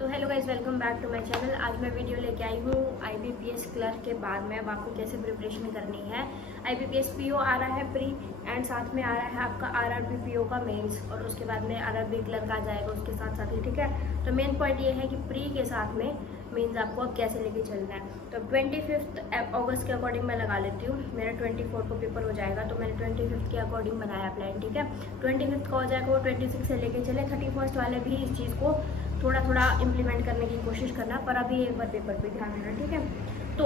तो hello guys, welcome back to my channel. आज मैं वीडियो लेके आई हूँ IBPS क्लर्क के बाद में अब आपको कैसे प्रिपरेशन करनी है। IBPS PO आ रहा है प्री एंड साथ में आ रहा है आपका RRB PO का मेंस और उसके बाद में RRB क्लर्क आ जाएगा उसके साथ साथ ही, ठीक है। तो मेन पॉइंट ये है कि प्री के साथ में मेंस आपको अब कैसे लेके चलना है। तो 25 अगस्त के अकॉर्डिंग मैं लगा लेती हूँ। मेरा 24 को पेपर हो जाएगा तो मैंने 25 के अकॉर्डिंग बनाया प्लान, ठीक है। 25 का हो जाएगा, वो 26 से लेके चले 31 वाले भी इस चीज़ को थोड़ा थोड़ा इम्प्लीमेंट करने की कोशिश करना, पर अभी एक बार पेपर पे ध्यान देना, ठीक है। तो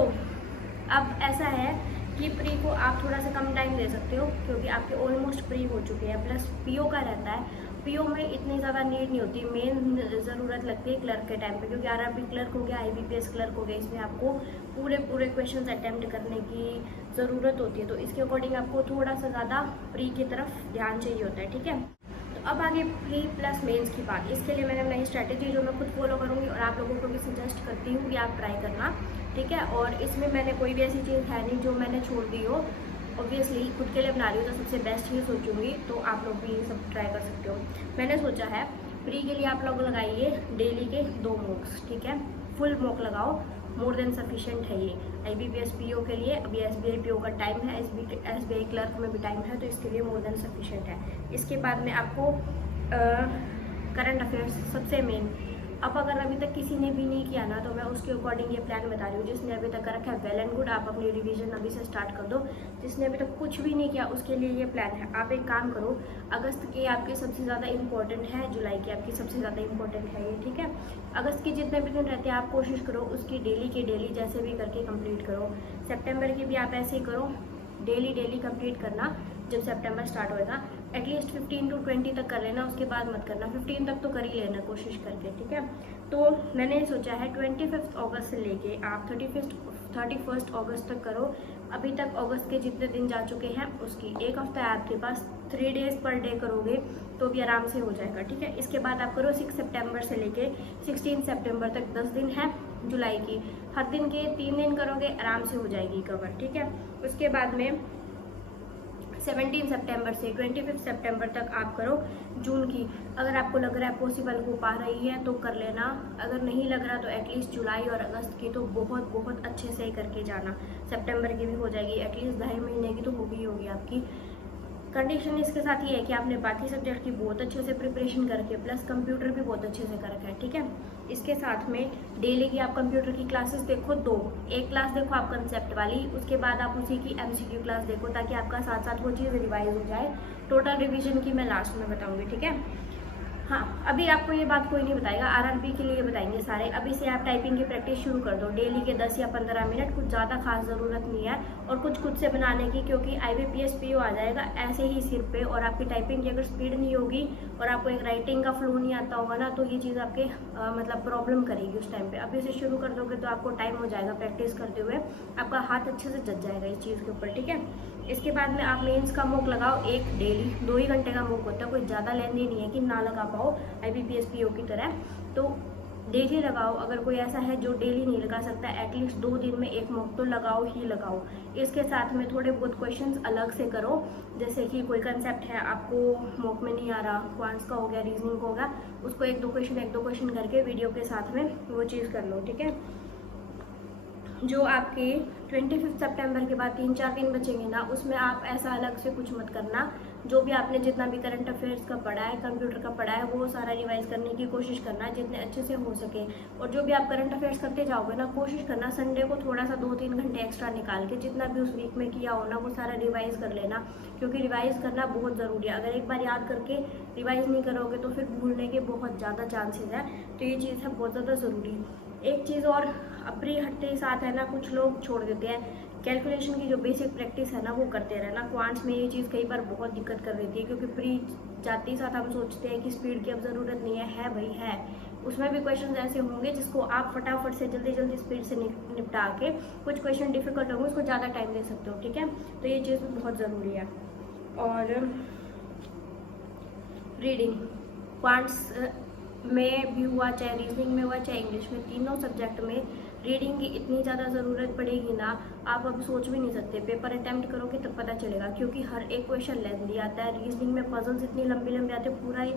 अब ऐसा है कि प्री को आप थोड़ा सा कम टाइम दे सकते हो क्योंकि आपके ऑलमोस्ट प्री हो चुके हैं, प्लस PO का रहता है। PO में इतनी ज़्यादा नीड नहीं होती, मेन ज़रूरत लगती है क्लर्क के टाइम पे, क्योंकि RRB क्लर्क हो गया, IBPS क्लर्क हो गया, इसमें आपको पूरे क्वेश्चंस अटेम्प्ट करने की ज़रूरत होती है। तो इसके अकॉर्डिंग आपको थोड़ा सा ज़्यादा प्री की तरफ ध्यान चाहिए होता है, ठीक है। अब आगे प्री प्लस मेंस की बात। इसके लिए मैंने नई स्ट्रैटेजी जो मैं खुद फॉलो करूँगी और आप लोगों को भी सजेस्ट करती हूँ कि आप ट्राई करना, ठीक है। और इसमें मैंने कोई भी ऐसी चीज़ है नहीं जो मैंने छोड़ दी हो। ऑब्वियसली खुद के लिए बना रही हूँ तो सबसे बेस्ट चीज़ सोचूंगी, तो आप लोग भी ये सब ट्राई कर सकते हो। मैंने सोचा है प्री के लिए आप लोग लगाइए डेली के 2 मॉक्स, ठीक है। फुल मॉक लगाओ, मोर देन सफिशेंट है ये IBPS PO के लिए। अभी SBI PO का टाइम है, SBI क्लर्क में भी टाइम है, तो इसके लिए मोर देन सफिशेंट है। इसके बाद में आपको करंट अफेयर्स सबसे मेन। अब अगर अभी तक किसी ने भी नहीं किया ना, तो मैं उसके अकॉर्डिंग ये प्लान बता रही हूँ। जिसने अभी तक कर रखा है वेल एंड गुड, आप अपनी रिवीजन अभी से स्टार्ट कर दो। जिसने अभी तक कुछ भी नहीं किया उसके लिए ये प्लान है। आप एक काम करो, अगस्त के आपके सबसे ज़्यादा इंपॉर्टेंट है, जुलाई की आपकी सबसे ज़्यादा इंपॉर्टेंट है ये, ठीक है। अगस्त के जितने भी दिन रहते हैं आप कोशिश करो उसकी डेली के डेली जैसे भी करके कंप्लीट करो। सितंबर की भी आप ऐसे ही करो, डेली कंप्लीट करना। जब सितंबर स्टार्ट होएगा एटलीस्ट 15 to 20 तक कर लेना, उसके बाद मत करना। 15 तक तो कर ही लेना कोशिश करके, ठीक है। तो मैंने सोचा है 25 अगस्त से लेके आप 31 अगस्त तक करो। अभी तक अगस्त के जितने दिन जा चुके हैं उसकी एक हफ्ता है आपके पास, 3 डेज पर डे करोगे तो भी आराम से हो जाएगा, ठीक है। इसके बाद आप करो 6 सितंबर से लेके 16 सितंबर तक 10 दिन है जुलाई की। हर दिन के 3 दिन करोगे आराम से हो जाएगी कवर, ठीक है। उसके बाद में 17 सितंबर से 25 सितंबर तक आप करो जून की। अगर आपको लग रहा है पॉसिबल हो पा रही है तो कर लेना, अगर नहीं लग रहा तो एटलीस्ट जुलाई और अगस्त की तो बहुत अच्छे से करके जाना। सितंबर की भी हो जाएगी, एटलीस्ट 2.5 महीने की तो होगी आपकी। कंडीशन इसके साथ ये है कि आपने बाकी सब्जेक्ट की बहुत अच्छे से प्रिपरेशन करके प्लस कंप्यूटर भी बहुत अच्छे से कर रखा है, ठीक है। इसके साथ में डेली की आप कंप्यूटर की क्लासेस देखो 2, एक क्लास देखो आप कंसेप्ट वाली, उसके बाद आप उसी की MCQ क्लास देखो ताकि आपका साथ साथ वो चीज़ रिवाइज हो जाए। टोटल रिवीजन की मैं लास्ट में बताऊँगी, ठीक है। हाँ, अभी आपको ये बात कोई नहीं बताएगा, RRB के लिए बताएंगे सारे। अभी से आप टाइपिंग की प्रैक्टिस शुरू कर दो, डेली के 10 या 15 मिनट, कुछ ज़्यादा खास ज़रूरत नहीं है। और कुछ खुद से बनाने की, क्योंकि IBPS PO आ जाएगा ऐसे ही सिर पे, और आपकी टाइपिंग की अगर स्पीड नहीं होगी और आपको एक राइटिंग का फ्लो नहीं आता होगा ना, तो ये चीज़ आपके मतलब प्रॉब्लम करेगी उस टाइम पर। अभी से शुरू कर दोगे तो आपको टाइम हो जाएगा प्रैक्टिस करते हुए, आपका हाथ अच्छे से जच जाएगा इस चीज़ के ऊपर, ठीक है। इसके बाद में आप मेंस का मॉक लगाओ, एक डेली 2 ही घंटे का मॉक होता है, कोई ज़्यादा लेंदी नहीं है कि ना लगा पाओ IBPS PO की तरह, तो डेली लगाओ। अगर कोई ऐसा है जो डेली नहीं लगा सकता, एटलीस्ट 2 दिन में एक मॉक तो लगाओ ही लगाओ। इसके साथ में थोड़े बहुत क्वेश्चंस अलग से करो, जैसे कि कोई कंसेप्ट है आपको मॉक में नहीं आ रहा, क्वांट्स का हो गया, रीजनिंग का हो गया, उसको एक दो क्वेश्चन करके वीडियो के साथ में वो चीज़ कर लो, ठीक है। जो आपके 25 सितंबर के बाद 3-4 दिन बचेंगे ना, उसमें आप ऐसा अलग से कुछ मत करना। जो भी आपने जितना भी करंट अफेयर्स का पढ़ा है, कंप्यूटर का पढ़ा है, वो सारा रिवाइज करने की कोशिश करना जितने अच्छे से हो सके। और जो भी आप करंट अफेयर्स करते जाओगे ना, कोशिश करना संडे को थोड़ा सा 2-3 घंटे एक्स्ट्रा निकाल के जितना भी उस वीक में किया हो ना, वो सारा रिवाइज कर लेना, क्योंकि रिवाइज करना बहुत ज़रूरी है। अगर एक बार याद करके रिवाइज नहीं करोगे तो फिर भूलने के बहुत ज़्यादा चांसेस है, तो ये चीज़ है बहुत ज़्यादा ज़रूरी। एक चीज़ और, प्री हटते ही साथ है ना, कुछ लोग छोड़ देते हैं कैलकुलेशन की जो बेसिक प्रैक्टिस है ना, वो करते रहना। क्वांट्स में ये चीज़ कई बार बहुत दिक्कत कर देती है, क्योंकि प्री जाते ही साथ हम सोचते हैं कि स्पीड की अब ज़रूरत नहीं है भाई है, उसमें भी क्वेश्चन ऐसे होंगे जिसको आप फटाफट से जल्दी स्पीड से निपटा के, कुछ क्वेश्चन डिफिकल्ट होंगे उसको ज़्यादा टाइम दे सकते हो, ठीक है। तो ये चीज़ बहुत ज़रूरी है। और रीडिंग क्वांट्स में भी हुआ, चाहे रीजनिंग में हुआ, चाहे इंग्लिश में, तीनों सब्जेक्ट में रीडिंग की इतनी ज़्यादा ज़रूरत पड़ेगी ना, आप अब सोच भी नहीं सकते। पेपर अटैम्प्ट करोगे तब पता चलेगा, क्योंकि हर एक क्वेश्चन लेंथी आता है। रीजनिंग में पजल्स इतनी लंबी आते हैं, पूरा ही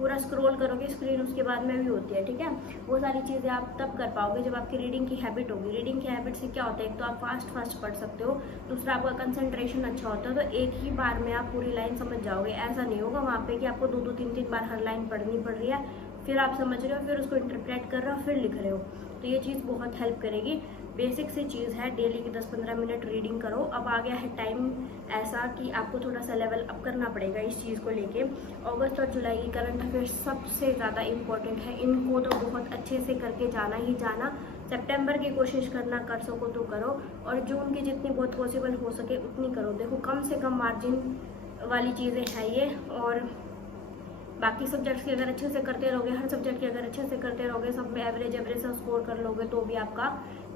पूरा स्क्रॉल करोगे स्क्रीन उसके बाद में भी होती है, ठीक है। वो सारी चीज़ें आप तब कर पाओगे जब आपकी रीडिंग की हैबिट होगी। रीडिंग की हैबिट से क्या होता है, एक तो आप फास्ट पढ़ सकते हो, दूसरा आपका कंसंट्रेशन अच्छा होता है, तो एक ही बार में आप पूरी लाइन समझ जाओगे। ऐसा नहीं होगा वहाँ पे कि आपको 2-2 3-3 बार हर लाइन पढ़नी पड़ रही है, फिर आप समझ रहे हो, फिर उसको इंटरप्रेट कर रहे हो, फिर लिख रहे हो। तो ये चीज़ बहुत हेल्प करेगी। बेसिक सी चीज़ है, डेली की 10-15 मिनट रीडिंग करो। अब आ गया है टाइम ऐसा कि आपको थोड़ा सा लेवल अप करना पड़ेगा इस चीज़ को लेके। अगस्त और जुलाई की करंट अफेयर्स सबसे ज़्यादा इम्पोर्टेंट है, इनको तो बहुत अच्छे से करके जाना ही जाना। सितंबर की कोशिश करना, कर सको तो करो, और जून की जितनी बहुत पॉसिबल हो सके उतनी करो। देखो कम से कम मार्जिन वाली चीज़ें हैं ये, और बाकी सब्जेक्ट्स की अगर अच्छे से करते रहोगे, हर सब्जेक्ट की अगर अच्छे से करते रहोगे, सब में एवरेज सा स्कोर कर लोगे तो भी आपका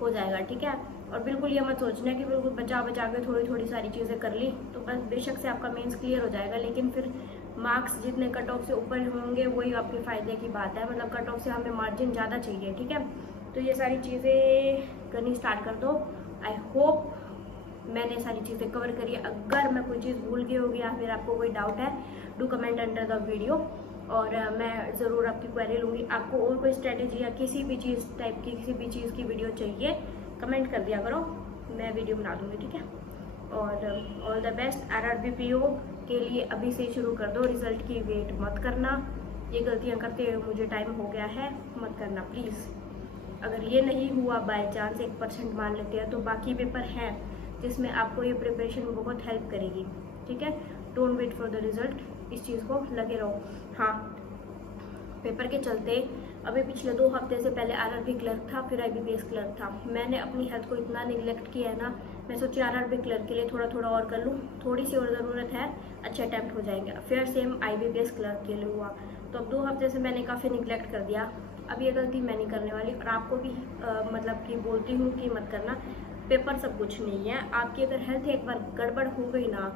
हो जाएगा, ठीक है। और बिल्कुल ये मत सोचना कि बिल्कुल बचा के थोड़ी सारी चीज़ें कर ली तो बस बेशक से आपका मेंस क्लियर हो जाएगा, लेकिन फिर मार्क्स जितने कट ऑफ से ऊपर होंगे वही आपके फ़ायदे की बात है। मतलब कट ऑफ से हमें मार्जिन ज़्यादा चाहिए, ठीक है। तो ये सारी चीज़ें करनी स्टार्ट कर दो। आई होप मैंने सारी चीज़ें कवर करी। अगर मैं कोई चीज़ भूल गई होगी या फिर आपको कोई डाउट है, do comment under the video, और मैं ज़रूर आपकी क्वेरी लूँगी। आपको और कोई स्ट्रेटेजी या किसी भी चीज़ टाइप की किसी भी चीज़ की वीडियो चाहिए, कमेंट कर दिया करो, मैं वीडियो बना दूँगी, ठीक है। और ऑल द बेस्ट। RRBPO के लिए अभी से शुरू कर दो, रिज़ल्ट की वेट मत करना। ये गलतियाँ करते हुए मुझे टाइम हो गया है, मत करना प्लीज़। अगर ये नहीं हुआ बाय चांस 1% मान लेते हैं, तो बाकी पेपर हैं जिसमें आपको ये प्रिपरेशन बहुत हेल्प करेगी, ठीक है। Don't wait for the result, इस चीज़ को लगे रहो। हाँ, पेपर के चलते अभी पिछले 2 हफ्ते से पहले RRB क्लर्क था, फिर IBPS क्लर्क था। मैंने अपनी हेल्थ को इतना निगलेक्ट किया है ना, मैं सोची RRB क्लर्क के लिए थोड़ा और कर लूँ, थोड़ी सी और ज़रूरत है, अच्छे अटैम्प्ट हो जाएंगे। फिर सेम IBPS क्लर्क के लिए हुआ, तो अब 2 हफ्ते से मैंने काफ़ी निगलेक्ट कर दिया। अब ये गलती मैं नहीं करने वाली, और आपको भी मतलब कि बोलती हूँ कि मत करना। पेपर सब कुछ नहीं है, आपकी अगर हेल्थ एक बार गड़बड़ हो गई ना,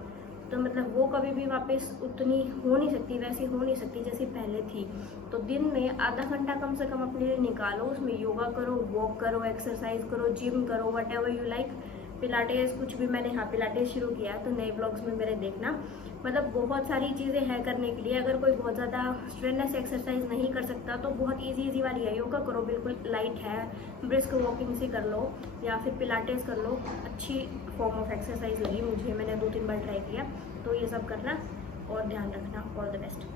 तो मतलब वो कभी भी वापस उतनी हो नहीं सकती, वैसी हो नहीं सकती जैसी पहले थी। तो दिन में आधा घंटा कम से कम अपने लिए निकालो, उसमें योगा करो, वॉक करो, एक्सरसाइज करो, जिम करो, what ever you like, Pilates कुछ भी। मैंने हाँ पिलाटेस शुरू किया है, तो नए ब्लॉग्स में मेरे देखना। मतलब बहुत सारी चीज़ें हैं करने के लिए। अगर कोई बहुत ज़्यादा स्ट्रेनलेस एक्सरसाइज नहीं कर सकता तो बहुत इजी वाली है, योगा करो, बिल्कुल लाइट है, ब्रिस्क वॉकिंग से कर लो, या फिर पिलाटेस कर लो। अच्छी फॉर्म ऑफ एक्सरसाइज लगी मुझे, मैंने 2-3 बार ट्राई किया। तो ये सब करना और ध्यान रखना। All the best.